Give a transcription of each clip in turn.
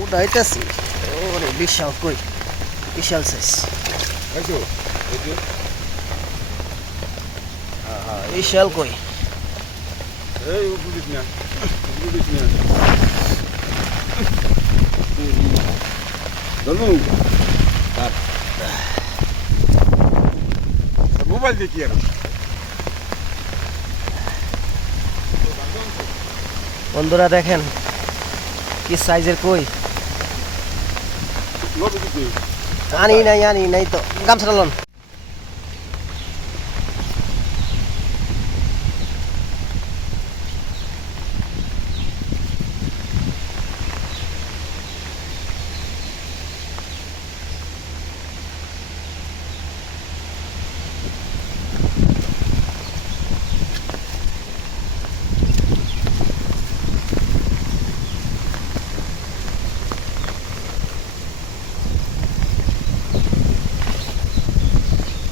উঠাইতেছি ওরে বিশাল কই বিশাল সাইজ দেখছ এই যে বিশাল কই এই উঠুলিস না উঠুলিস না ধরবো কাট মোবাইল দেখি আর বন্ধুরা দেখেন কি সাইজের কই? লবে দিতে আনি নাই আনি নাই তো গামছাটা লন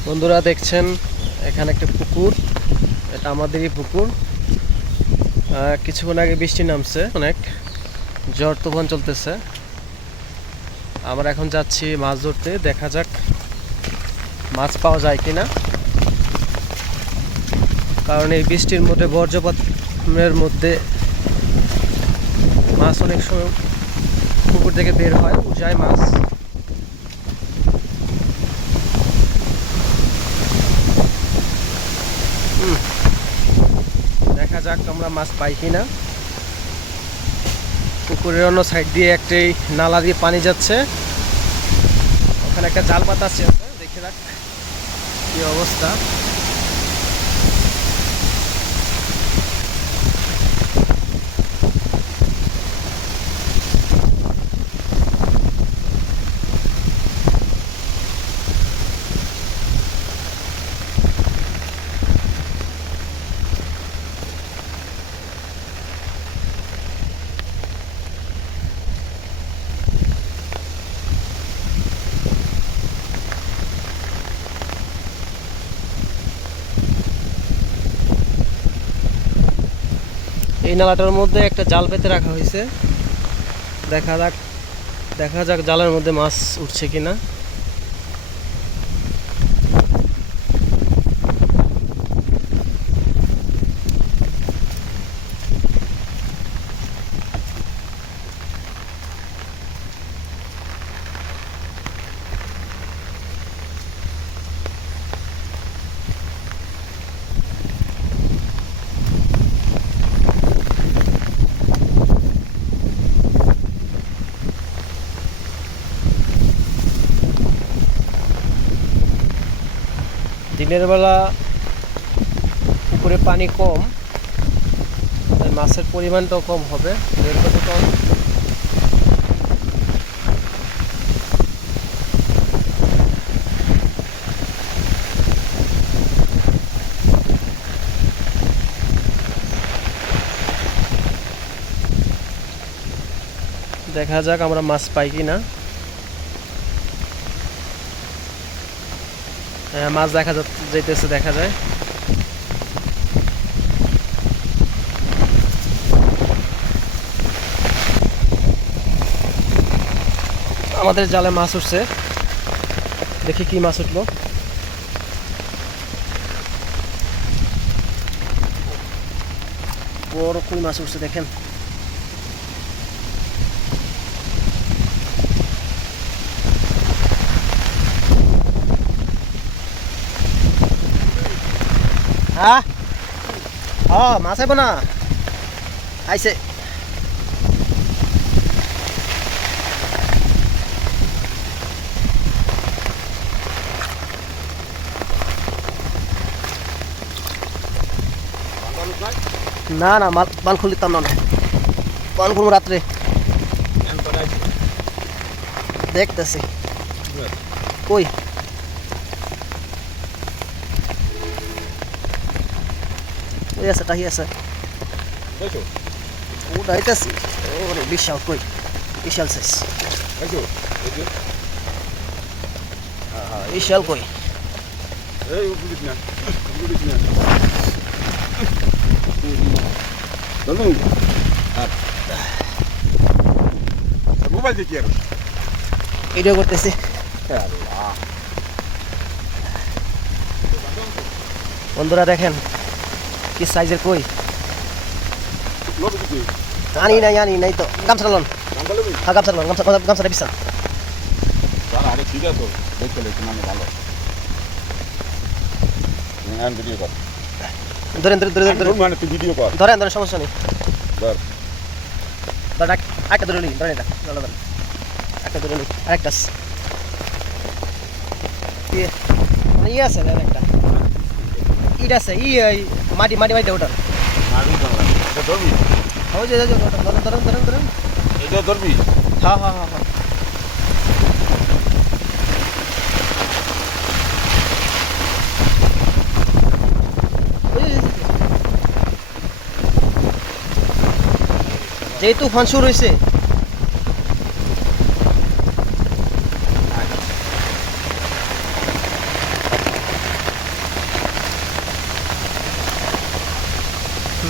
বন্ধুরা দেখছেন, এখানে একটা পুকুর। এটা আমাদেরই পুকুর। কিছুক্ষণ আগে বৃষ্টি নামছে, অনেক ঝড় তুফান চলতেছে। আমরা এখন যাচ্ছি মাছ ধরতে, দেখা যাক মাছ পাওয়া যায় কিনা। কারণ এই বৃষ্টির মধ্যে বর্জ্যপাতের মধ্যে মাছ অনেক সময় পুকুর থেকে বের হয় যায় মাছ দেখা যাক আমরা মাছ পাই কিনা। পুকুরের অন্য সাইড দিয়ে একটি নালা দিয়ে পানি যাচ্ছে। ওখানে একটা জাল পাতা আছে, দেখে রাখ কি অবস্থা। এই নালাটার মধ্যে একটা জাল পেতে রাখা হয়েছে। দেখা যাক দেখা যাক জালের মধ্যে মাছ উঠছে কিনা। দিনের বেলা পুকুরে পানি কম, তাই মাছের পরিমাণটাও কম হবে কম দেখা যাক আমরা মাছ পাই কি না মাছ দেখা যাইতেছে, দেখা যায়। আমাদের জালে মাছ উঠছে। দেখি কি মাছ উঠল। বড় কই মাছ উঠছে দেখেন। হ্যাঁ হ্যাঁ মাছ আইব না? আইছে না না মাল বান খুলিতাম না বান খুলবো রাত্রে দেখতেছি। কই? ওই আছে টাহি আছে উঠাইতেছি ওরে বিশাল কই বিশাল সাইজ বিশাল কই মোবাইল দেখি ভিডিও করতেছি বন্ধুরা দেখেন কি সাইজের কই? আনি নাই আনি নাই তো গামছা লন। হ্যাঁ গামছা লন গামছা গামছাটা তারা আরে ঠিক আছে দেখতে লেগে মানে ভালো। হ্যাঁ ভিডিও কর। ধরেন ধরে ধরে ধরে মানে তুই ভিডিও কর। ধরেন ধরেন সমস্যা নেই। ধর। ধরেন একটা ধরে নিই ধরেন এটা ধরেন, ধরেন। একটা ধরে নিই আরেকটা ইয়ে মানে ইয়ে আছে ধরেন ইট আছে ই ওই মাটি মাটি মাটি ওটা ধরবি? ওই যে ওই যে ধরেন ধরেন ধরেন ধরেন। এটা ধরবি? হ্যাঁ হ্যাঁ হ্যাঁ হ্যাঁ। ওই যে, ওই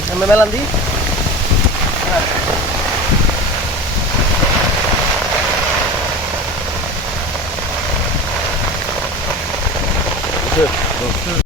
Hemen lan değil. Ha. Dur. Dur.